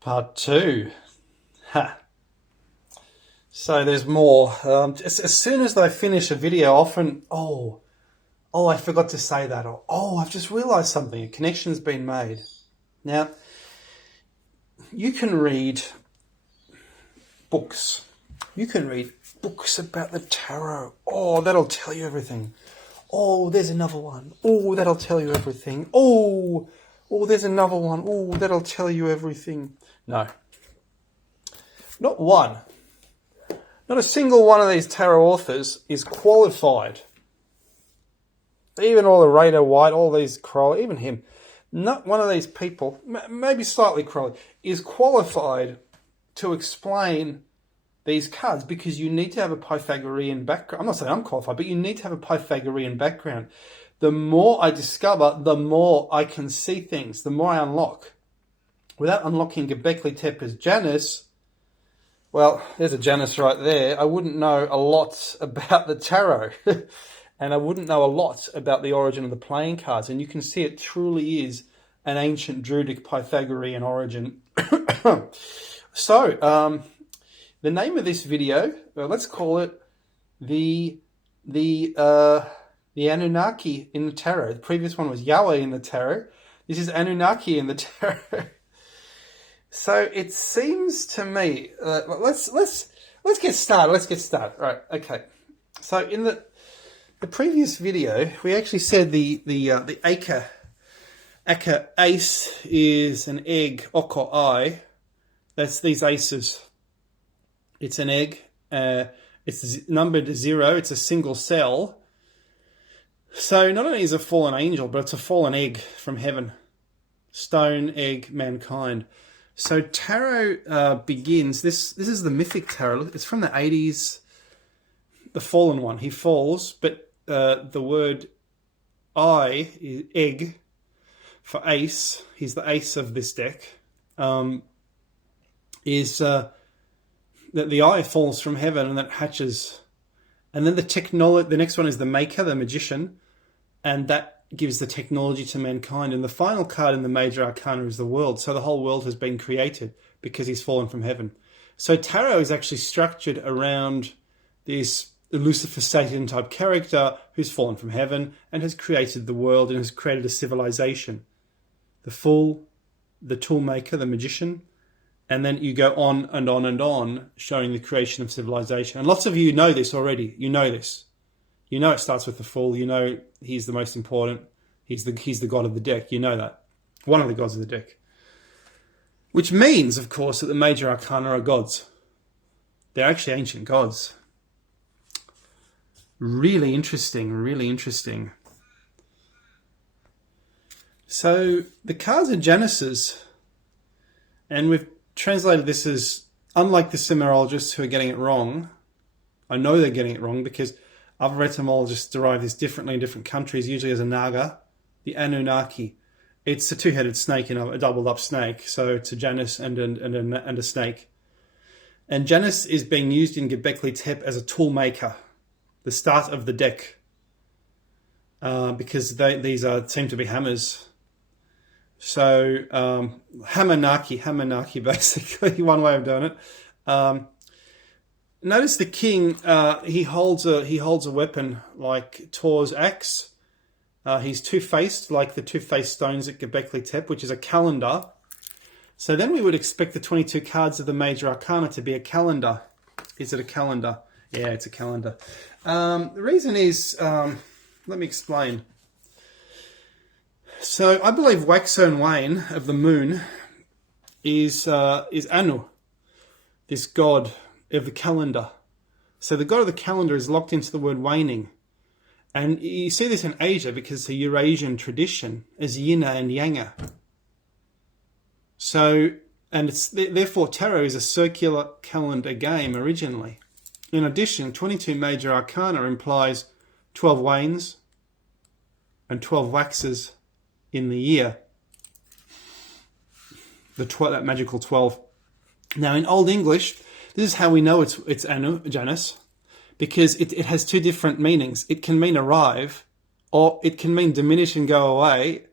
Part 2. Ha. So there's more. As soon as I finish a video, often, I forgot to say that. Or, I've just realised something. A connection's been made. Now, you can read books. You can read books about the tarot. Oh, that'll tell you everything. Oh, there's another one. Oh, that'll tell you everything. Oh, there's another one. Oh, that'll tell you everything. No. Not one. Not a single one of these tarot authors is qualified. Even all the Rider White, all these Crowley, even him. Not one of these people, maybe slightly Crowley, is qualified to explain these cards, because you need to have a Pythagorean background. I'm not saying I'm qualified, but you need to have a Pythagorean background. The more I discover, the more I can see things, the more I unlock. Without unlocking Göbekli Tepe's Janus, well, there's a Janus right there, I wouldn't know a lot about the tarot. And I wouldn't know a lot about the origin of the playing cards. And you can see it truly is an ancient Druidic Pythagorean origin. So, the name of this video, let's call it the Anunnaki in the tarot. The previous one was Yahweh in the tarot. This is Anunnaki in the tarot. So it seems to me, let's get started. Let's get started. Right. Okay. So in the previous video, we actually said the Aka ace is an egg, Oko I. That's these aces. It's an egg. It's numbered 0. It's a single cell. So not only is it a fallen angel, but it's a fallen egg from heaven. Stone, egg, mankind. So tarot begins. This is the mythic tarot. It's from the 80s. The fallen one. He falls, but the word I, egg, for ace, he's the ace of this deck, is that the eye falls from heaven and that hatches. And then the next one is the maker, the magician, and that gives the technology to mankind. And the final card in the major arcana is the world. So the whole world has been created because he's fallen from heaven. So tarot is actually structured around this Lucifer Satan type character who's fallen from heaven and has created the world and has created a civilization. The fool, the tool maker, the magician, and then you go on and on and on, showing the creation of civilization. And lots of you know this already. You know this. You know it starts with the fool. You know he's the most important. He's the god of the deck. You know that. One of the gods of the deck. Which means, of course, that the major arcana are gods. They're actually ancient gods. Really interesting, really interesting. So the cards are Januses, and we've translated this as, unlike the Sumerologists who are getting it wrong. I know they're getting it wrong because other etymologists derive this differently in different countries, usually as a naga. The Anunnaki. It's a two-headed snake, a doubled up snake. So it's a Janus and a snake. And Janus is being used in Göbekli Tepe as a tool maker, the start of the deck, because these seem to be hammers. So Hammanaki, basically, one way of doing it. Notice the king. He holds a weapon like Thor's axe. He's two-faced, like the two-faced stones at Göbekli Tepe, which is a calendar. So then we would expect the 22 cards of the major arcana to be a calendar. Is it a calendar? Yeah, it's a calendar. The reason is, let me explain. So I believe Waxo and Wane of the moon is Anu, this god of the calendar. So the god of the calendar is locked into the word waning. And you see this in Asia because the Eurasian tradition is Yina and Yanga. So, and it's therefore tarot is a circular calendar game originally. In addition, 22 major arcana implies 12 wanes and 12 waxes in the year. That magical 12. Now, in Old English, this is how we know it's Janus, because it has two different meanings. It can mean arrive, or it can mean diminish and go away,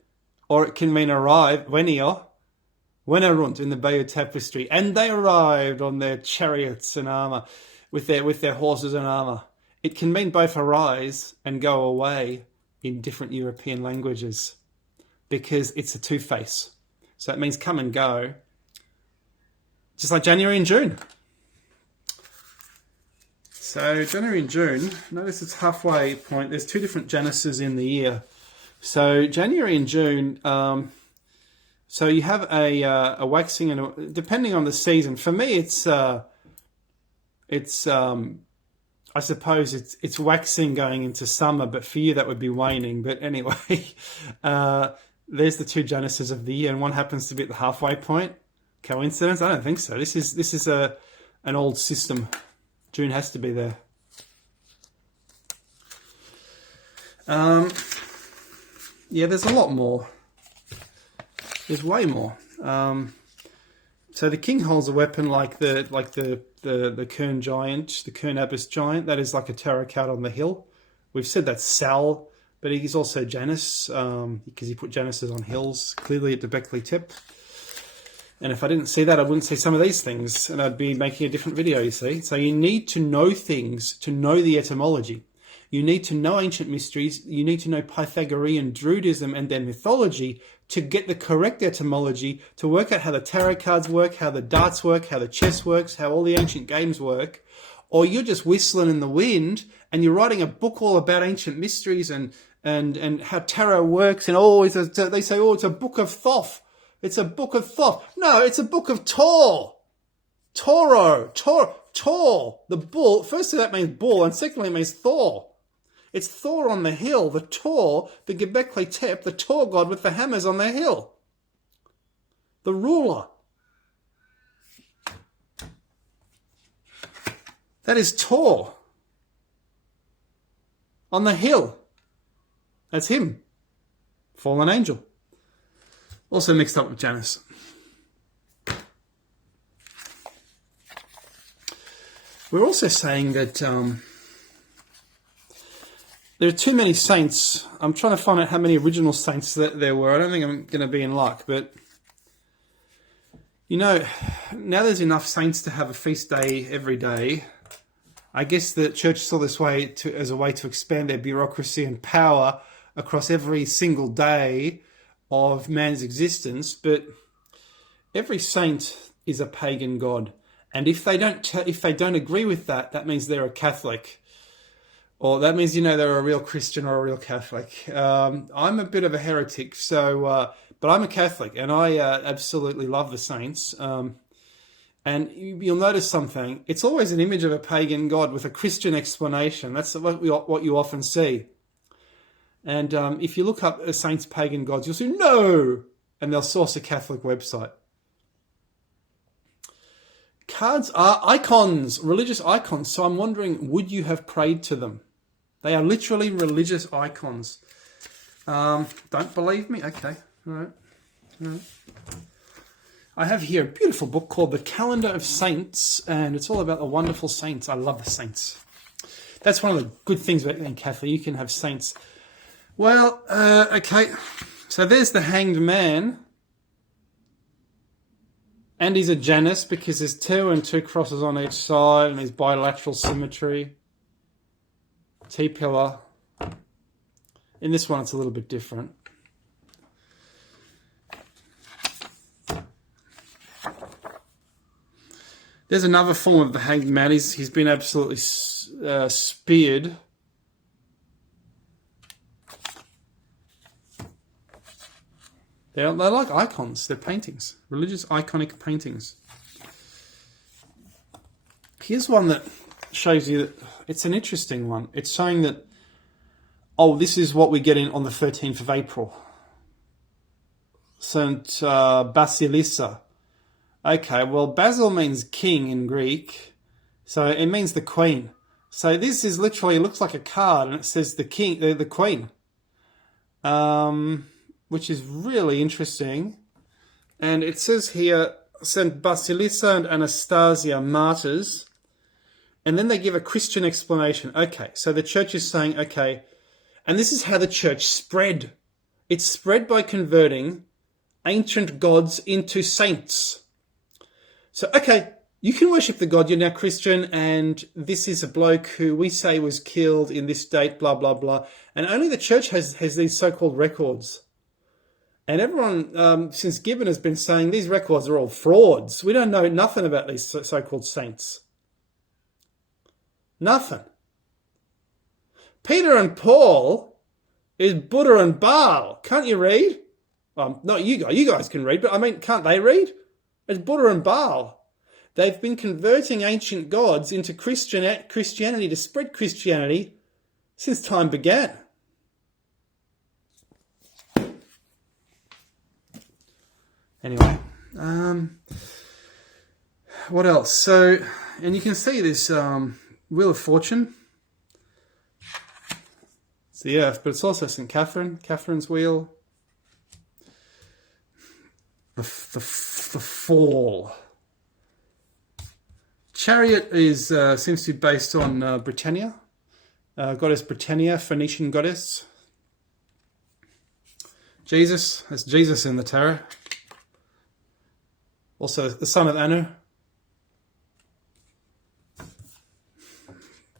or it can mean arrive, venio, Wenarunt in the Bayeux Tapestry, and they arrived on their chariots and armour, with their horses and armour. It can mean both arise and go away in different European languages, because it's a two-face. So it means come and go, just like January and June. So January and June, notice it's halfway point. There's two different Januses in the year. So January and June, so you have a waxing and depending on the season. For me, it's I suppose it's waxing going into summer, but for you that would be waning. But anyway, there's the two Januses of the year, and one happens to be at the halfway point. Coincidence? I don't think so. This is an old system. June has to be there. Yeah, there's a lot more. There's way more. So the king holds a weapon like the Kern giant, the Kern Abbas giant. That is like a tarot card on the hill. We've said that's Sal, but he's also Janus, because he put Januses on hills, clearly at the Beckley tip. And if I didn't see that, I wouldn't see some of these things, and I'd be making a different video, you see. So you need to know things to know the etymology. You need to know ancient mysteries. You need to know Pythagorean Druidism and their mythology to get the correct etymology, to work out how the tarot cards work, how the darts work, how the chess works, how all the ancient games work. Or you're just whistling in the wind and you're writing a book all about ancient mysteries and how tarot works. And they say, it's a book of Thoth. It's a book of Thoth. No, it's a book of Tor. Tor. The bull. Firstly, that means bull, and secondly, it means Thor. It's Thor on the hill, the Tor, the Göbekli Tepe, the Tor god with the hammers on the hill. The ruler. That is Tor. On the hill. That's him. Fallen angel. Also mixed up with Janus. We're also saying that there are too many saints. I'm trying to find out how many original saints that there were. I don't think I'm going to be in luck, but now there's enough saints to have a feast day every day. I guess the church saw this as a way to expand their bureaucracy and power across every single day of man's existence. But every saint is a pagan god, and if they don't agree with that, that means they're a Catholic. Or that means, they're a real Christian or a real Catholic. I'm a bit of a heretic, but I'm a Catholic, and I absolutely love the saints. And you'll notice something. It's always an image of a pagan god with a Christian explanation. That's what you often see. And if you look up a saint's pagan gods, you'll see, no! And they'll source a Catholic website. Cards are icons, religious icons. So I'm wondering, would you have prayed to them? They are literally religious icons. Don't believe me? Okay. All right. I have here a beautiful book called The Calendar of Saints, and it's all about the wonderful saints. I love the saints. That's one of the good things about being Catholic. You can have saints. Well, okay. So there's the Hanged Man. And he's a Janus because there's two and two crosses on each side, and there's bilateral symmetry. T-pillar. In this one, it's a little bit different. There's another form of the Hanged Man. He's been absolutely speared. They're like icons. They're paintings. Religious iconic paintings. Here's one that shows you that it's an interesting one. It's showing that, this is what we get on the 13th of April. Saint Basilissa. Okay, well, Basil means king in Greek. So it means the queen. So this is literally, it looks like a card, and it says the king, the queen. Which is really interesting. And it says here, St. Basilissa and Anastasia, martyrs. And then they give a Christian explanation. Okay, so the church is saying, okay, and this is how the church spread. It spread by converting ancient gods into saints. So, okay, you can worship the god, you're now Christian, and this is a bloke who we say was killed in this date, blah, blah, blah. And only the church has these so-called records. And everyone, since Gibbon, has been saying these records are all frauds. We don't know nothing about these so-called saints. Nothing. Peter and Paul is Buddha and Baal. Can't you read? Not you guys. You guys can read, but I mean, can't they read? It's Buddha and Baal. They've been converting ancient gods into Christianity to spread Christianity since time began. Anyway, what else? So, and you can see this Wheel of Fortune. It's the Earth, but it's also St. Catherine, Catherine's wheel. The Fall. Chariot is seems to be based on Britannia, goddess Britannia, Phoenician goddess. Jesus, that's Jesus in the tarot. Also, the son of Anu.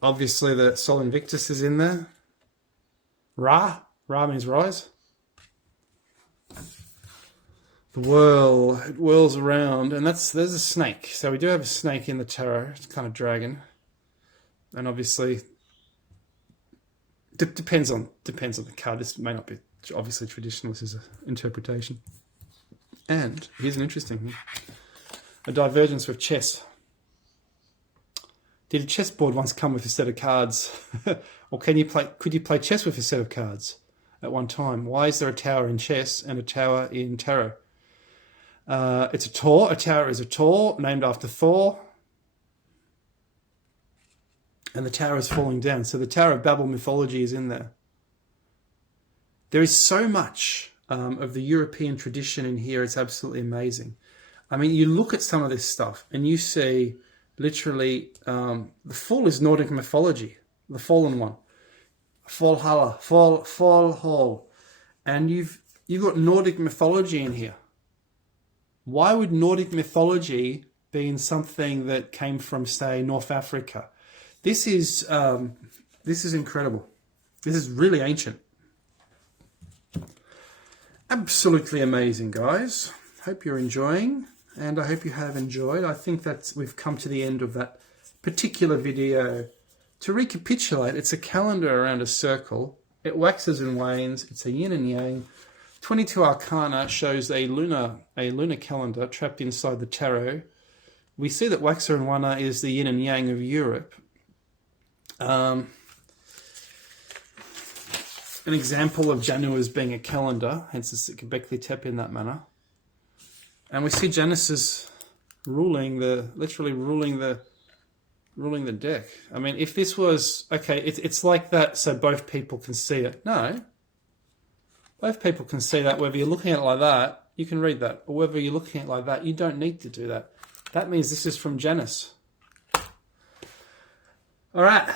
Obviously, the Sol Invictus is in there. Ra means rise. The whirl, it whirls around, and there's a snake. So we do have a snake in the tarot. It's kind of dragon, and obviously, depends on the card. This may not be obviously traditional. This is an interpretation. And here's an interesting one. A divergence with chess. Did a chessboard once come with a set of cards? Or could you play chess with a set of cards at one time? Why is there a tower in chess and a tower in tarot? It's a Tor. A tower is a Tor, named after Thor. And the tower is falling down. So the Tower of Babel mythology is in there. There is so much of the European tradition in here. It's absolutely amazing. I mean, you look at some of this stuff and you see literally the Fall is Nordic mythology, the fallen one. Valhalla, Fall, and you've got Nordic mythology in here. Why would Nordic mythology be in something that came from, say, North Africa? This is incredible. This is really ancient. Absolutely amazing, guys. Hope you're enjoying, and I hope you have enjoyed. I think that we've come to the end of that particular video. To recapitulate, it's a calendar around a circle. It waxes and wanes. It's a yin and yang. 22 arcana shows a lunar calendar trapped inside the tarot. We see that Waxer and Wana is the yin and yang of Europe. An example of Janus being a calendar, hence the Göbekli Tepe in that manner. And we see Janus is literally ruling the deck. I mean, if this was, okay, it's like that so both people can see it. No. Both people can see that. Whether you're looking at it like that, you can read that. Or whether you're looking at it like that, you don't need to do that. That means this is from Janus. All right.